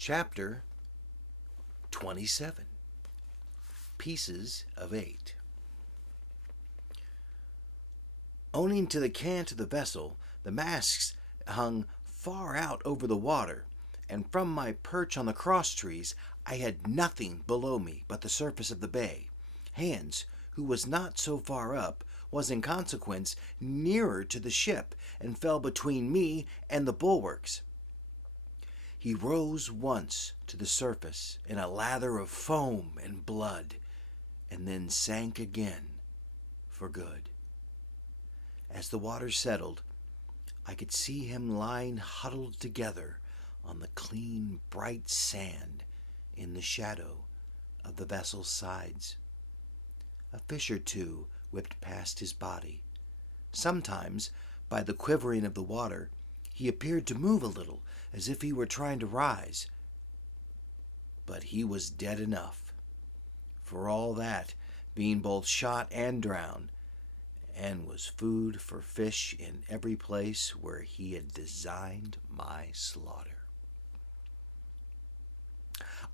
Chapter 27. Pieces of Eight. Owing to the cant of the vessel, the masts hung far out over the water, and from my perch on the cross trees I had nothing below me but the surface of the bay. Hans, who was not so far up, was in consequence nearer to the ship, and fell between me and the bulwarks. He rose once to the surface in a lather of foam and blood, and then sank again for good. As the water settled, I could see him lying huddled together on the clean, bright sand in the shadow of the vessel's sides. A fish or two whipped past his body. Sometimes, by the quivering of the water, he appeared to move a little, as if he were trying to rise. But he was dead enough, for all that, being both shot and drowned, and was food for fish in every place where he had designed my slaughter.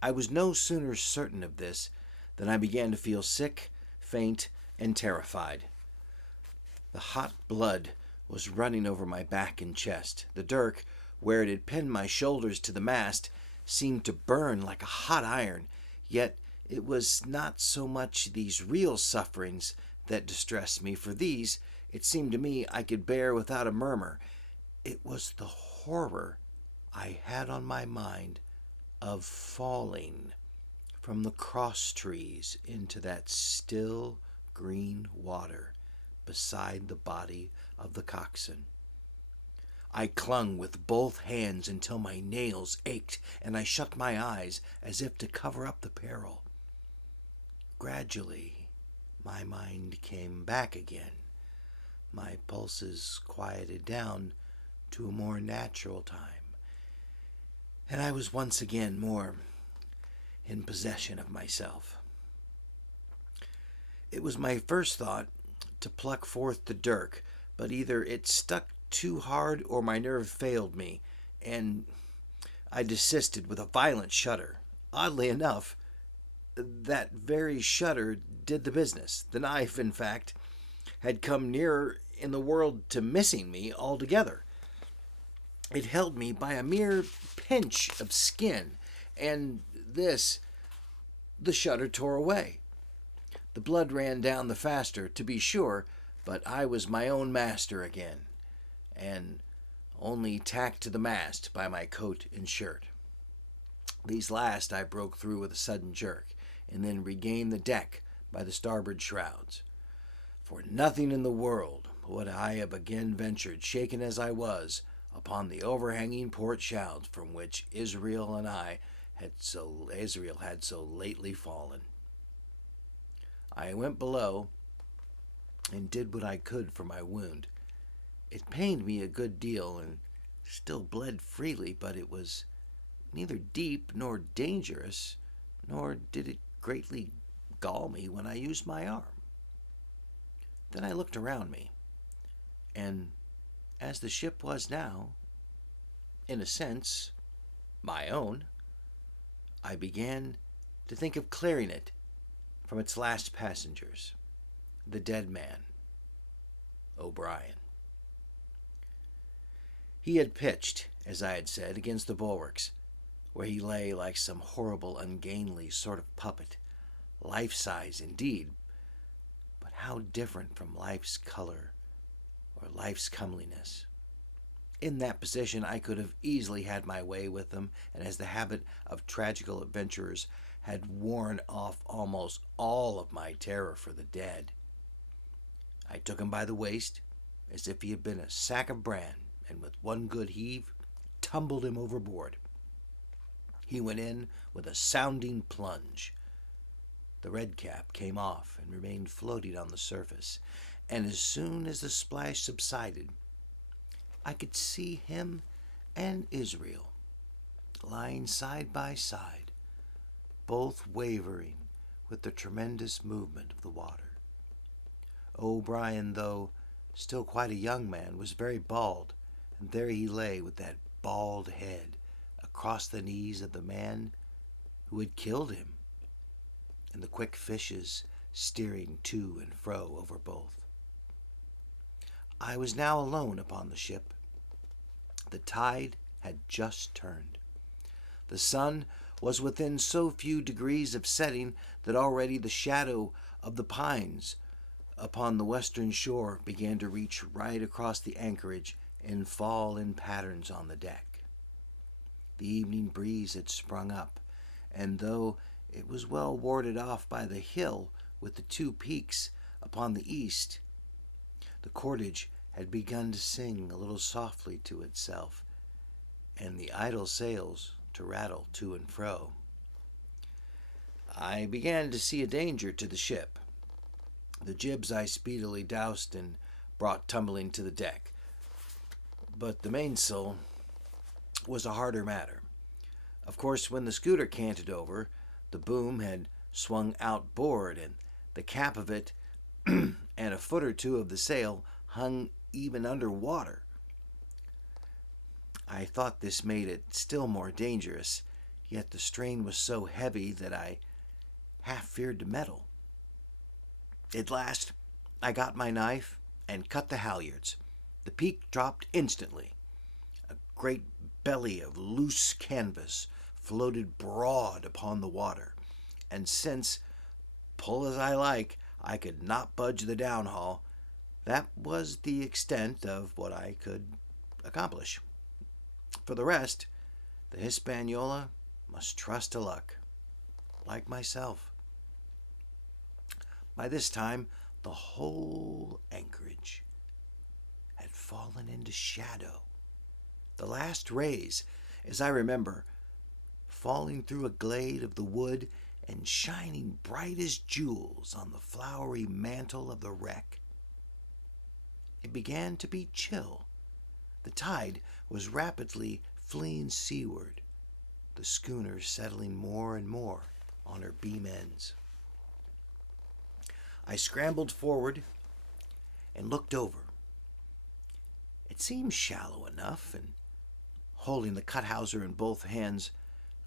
I was no sooner certain of this than I began to feel sick, faint, and terrified. The hot blood was running over my back and chest. The dirk, where it had pinned my shoulders to the mast, seemed to burn like a hot iron, yet it was not so much these real sufferings that distressed me, for these, it seemed to me, I could bear without a murmur. It was the horror I had on my mind of falling from the cross trees into that still green water beside the body of the coxswain. I clung with both hands until my nails ached, and I shut my eyes as if to cover up the peril. Gradually, my mind came back again. My pulses quieted down to a more natural time, and I was once again more in possession of myself. It was my first thought to pluck forth the dirk, but either it stuck too hard or my nerve failed me, and I desisted with a violent shudder. Oddly enough, that very shudder did the business. The knife, in fact, had come nearer in the world to missing me altogether. It held me by a mere pinch of skin, and this the shudder tore away. The blood ran down the faster, to be sure, but I was my own master again, and only tacked to the mast by my coat and shirt. These last I broke through with a sudden jerk, and then regained the deck by the starboard shrouds. For nothing in the world would I have again ventured, shaken as I was, upon the overhanging port shrouds from which Israel had so lately fallen. I went below and did what I could for my wound. It pained me a good deal and still bled freely, but it was neither deep nor dangerous, nor did it greatly gall me when I used my arm. Then I looked around me, and as the ship was now, in a sense, my own, I began to think of clearing it from its last passengers, the dead man, O'Brien. He had pitched, as I had said, against the bulwarks, where he lay like some horrible, ungainly sort of puppet, life-size indeed, but how different from life's color or life's comeliness. In that position I could have easily had my way with him, and as the habit of tragical adventurers had worn off almost all of my terror for the dead, I took him by the waist, as if he had been a sack of bran, and with one good heave, tumbled him overboard. He went in with a sounding plunge. The red cap came off and remained floating on the surface, and as soon as the splash subsided, I could see him and Israel lying side by side, both wavering with the tremendous movement of the water. O'Brien, though still quite a young man, was very bald, and there he lay with that bald head, a across the knees of the man who had killed him, and the quick fishes steering to and fro over both. I was now alone upon the ship. The tide had just turned. The sun was within so few degrees of setting that already the shadow of the pines upon the western shore began to reach right across the anchorage and fall in patterns on the deck. The evening breeze had sprung up, and though it was well warded off by the hill with the two peaks upon the east, the cordage had begun to sing a little softly to itself, and the idle sails to rattle to and fro. I began to see a danger to the ship. The jibs I speedily doused and brought tumbling to the deck, but the mainsail was a harder matter. Of course, when the schooner canted over, the boom had swung outboard, and the cap of it and a foot or two of the sail hung even under water. I thought this made it still more dangerous, yet the strain was so heavy that I half feared to meddle. At last, I got my knife and cut the halyards. The peak dropped instantly. A great belly of loose canvas floated broad upon the water, and since, pull as I like, I could not budge the downhaul, that was the extent of what I could accomplish. For the rest, the Hispaniola must trust to luck, like myself. By this time, the whole anchorage had fallen into shadow. The last rays, as I remember, falling through a glade of the wood and shining bright as jewels on the flowery mantle of the wreck. It began to be chill. The tide was rapidly fleeing seaward, the schooner settling more and more on her beam ends. I scrambled forward and looked over. It seemed shallow enough, and holding the cuthouser in both hands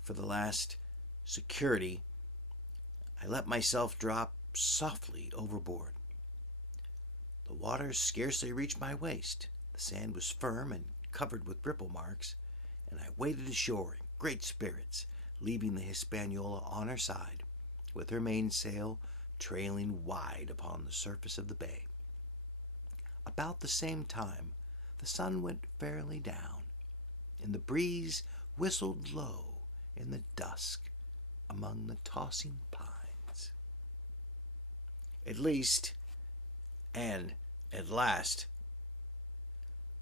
for the last security, I let myself drop softly overboard. The water scarcely reached my waist. The sand was firm and covered with ripple marks, and I waded ashore in great spirits, leaving the Hispaniola on her side, with her mainsail trailing wide upon the surface of the bay. About the same time, the sun went fairly down, and the breeze whistled low in the dusk among the tossing pines. At least, and at last,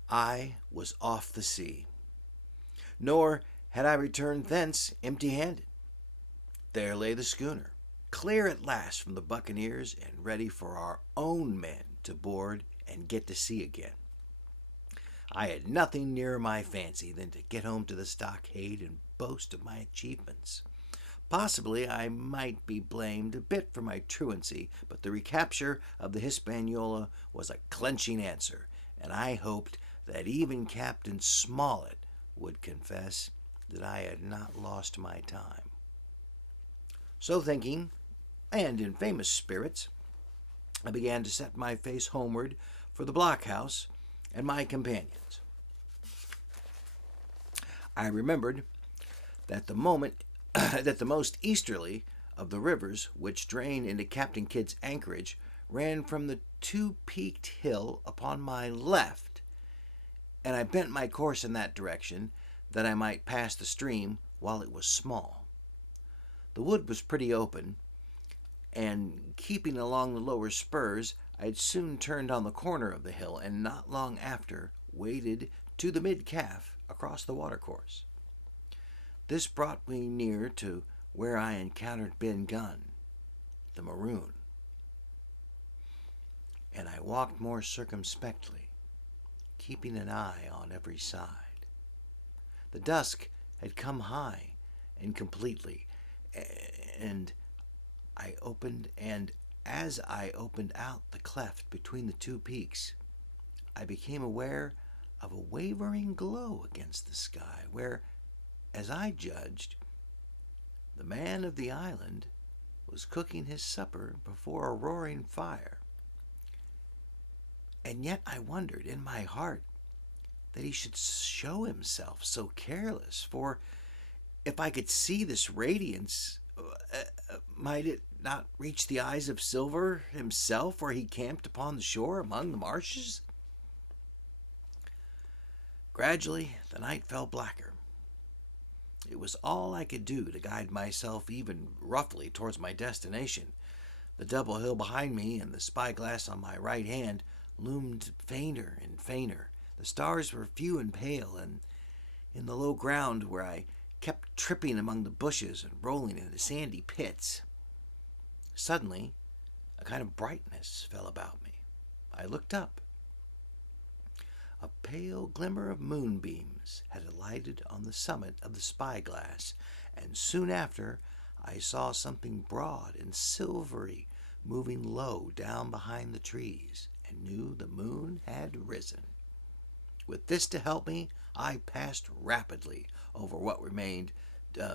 I was off the sea. Nor had I returned thence empty-handed. There lay the schooner, clear at last from the buccaneers and ready for our own men to board and get to sea again. I had nothing nearer my fancy than to get home to the stockade and boast of my achievements. Possibly I might be blamed a bit for my truancy, but the recapture of the Hispaniola was a clenching answer, and I hoped that even Captain Smollett would confess that I had not lost my time. So thinking, and in famous spirits, I began to set my face homeward for the blockhouse and my companions. I remembered that the most easterly of the rivers which drain into Captain Kidd's anchorage ran from the two-peaked hill upon my left, and I bent my course in that direction that I might pass the stream while it was small. The wood was pretty open, and keeping along the lower spurs, I had soon turned on the corner of the hill, and not long after waded to the mid-calf across the watercourse. This brought me near to where I encountered Ben Gunn, the maroon, and I walked more circumspectly, keeping an eye on every side. The dusk had come high and completely, and as I opened out the cleft between the two peaks, I became aware of a wavering glow against the sky, where, as I judged, the man of the island was cooking his supper before a roaring fire. And yet I wondered in my heart that he should show himself so careless, for if I could see this radiance, might it not reach the eyes of Silver himself where he camped upon the shore among the marshes? Gradually, the night fell blacker. It was all I could do to guide myself even roughly towards my destination. The double hill behind me and the spyglass on my right hand loomed fainter and fainter. The stars were few and pale, and in the low ground where I kept tripping among the bushes and rolling into sandy pits. Suddenly, a kind of brightness fell about me. I looked up. A pale glimmer of moonbeams had alighted on the summit of the spyglass, and soon after I saw something broad and silvery moving low down behind the trees, and knew the moon had risen. With this to help me, I passed rapidly over what remained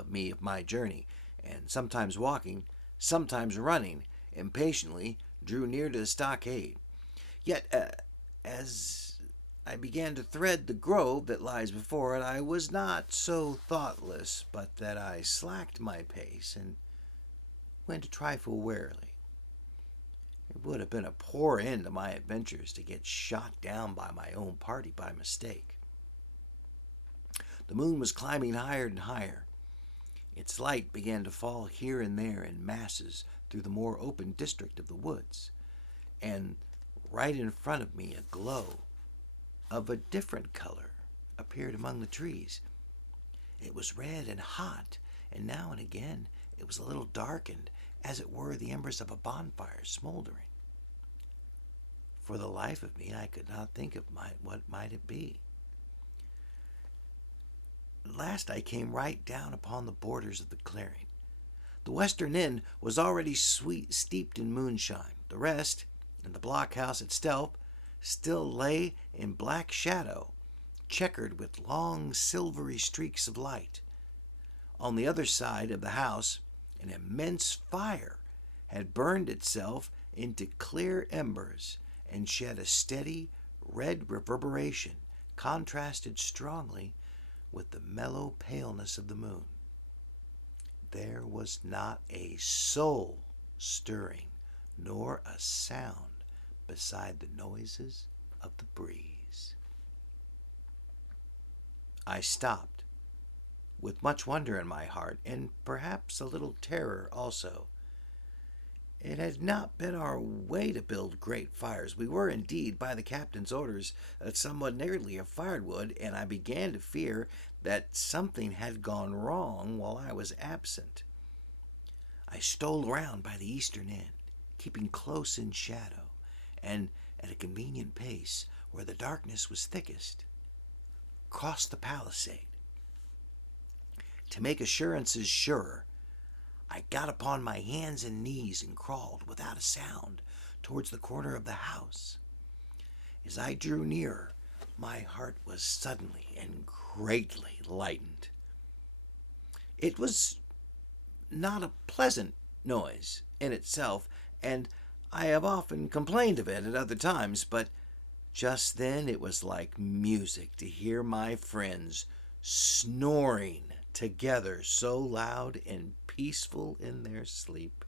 me of my journey, and sometimes walking, sometimes running, impatiently drew near to the stockade. Yet, as I began to thread the grove that lies before it, I was not so thoughtless but that I slacked my pace and went a trifle warily. It would have been a poor end to my adventures to get shot down by my own party by mistake. The moon was climbing higher and higher. Its light began to fall here and there in masses through the more open district of the woods, and right in front of me a glow of a different color appeared among the trees. It was red and hot, and now and again it was a little darkened, as it were the embers of a bonfire smoldering. For the life of me, I could not think of what might it be. At last I came right down upon the borders of the clearing. The western end was already steeped in moonshine. The rest, and the blockhouse itself, still lay in black shadow, checkered with long silvery streaks of light. On the other side of the house, an immense fire had burned itself into clear embers and shed a steady red reverberation, contrasted strongly with the mellow paleness of the moon. There was not a soul stirring, nor a sound beside the noises of the breeze. I stopped, with much wonder in my heart, and perhaps a little terror also. It had not been our way to build great fires. We were, indeed, by the captain's orders, somewhat nearly of firewood, and I began to fear that something had gone wrong while I was absent. I stole around by the eastern end, keeping close in shadow, and at a convenient pace, where the darkness was thickest, crossed the palisade. To make assurances surer, I got upon my hands and knees and crawled without a sound towards the corner of the house. As I drew nearer, my heart was suddenly and greatly lightened. It was not a pleasant noise in itself, and I have often complained of it at other times, but just then it was like music to hear my friends snoring together so loud and peaceful in their sleep.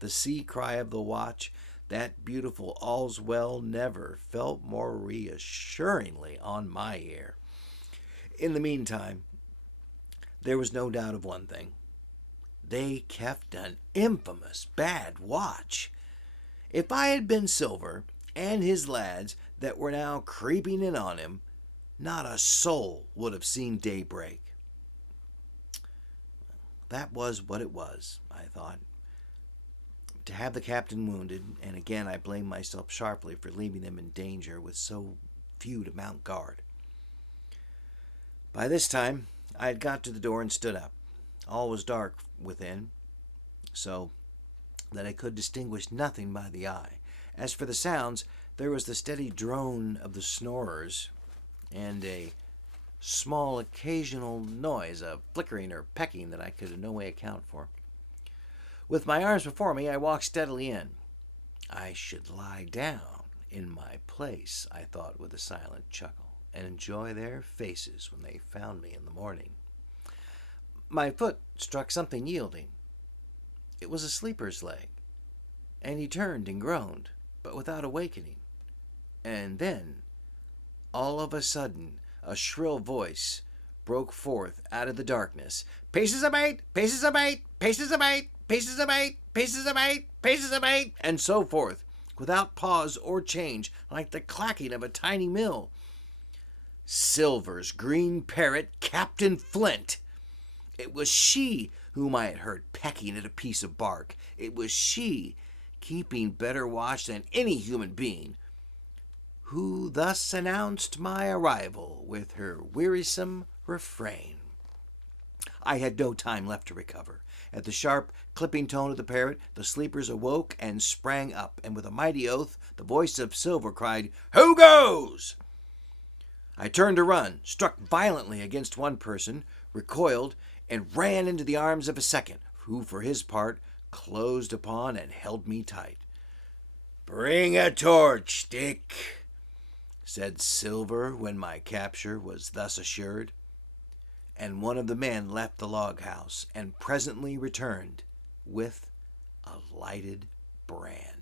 The sea cry of the watch, that beautiful all's well, never felt more reassuringly on my ear. In the meantime, there was no doubt of one thing. They kept an infamous bad watch. If I had been Silver and his lads that were now creeping in on him, not a soul would have seen daybreak. That was what it was, I thought, to have the captain wounded, and again I blamed myself sharply for leaving him in danger with so few to mount guard. By this time I had got to the door and stood up. All was dark within, so that I could distinguish nothing by the eye. As for the sounds, there was the steady drone of the snorers, and a small occasional noise, a flickering or pecking that I could in no way account for. With my arms before me, I walked steadily in. I should lie down in my place, I thought with a silent chuckle, and enjoy their faces when they found me in the morning. My foot struck something yielding. It was a sleeper's leg, and he turned and groaned, but without awakening. And then, all of a sudden, a shrill voice broke forth out of the darkness. Pieces of eight, pieces of eight, pieces of eight, pieces of eight, pieces of eight, pieces of eight, and so forth, without pause or change, like the clacking of a tiny mill. Silver's green parrot, Captain Flint. It was she whom I had heard pecking at a piece of bark. It was she, keeping better watch than any human being, who thus announced my arrival with her wearisome refrain. I had no time left to recover. At the sharp, clipping tone of the parrot, the sleepers awoke and sprang up, and with a mighty oath, the voice of Silver cried, "Who goes?" I turned to run, struck violently against one person, recoiled, and ran into the arms of a second, who, for his part, closed upon and held me tight. "Bring a torch, Dick," said Silver when my capture was thus assured. And one of the men left the log house and presently returned with a lighted brand.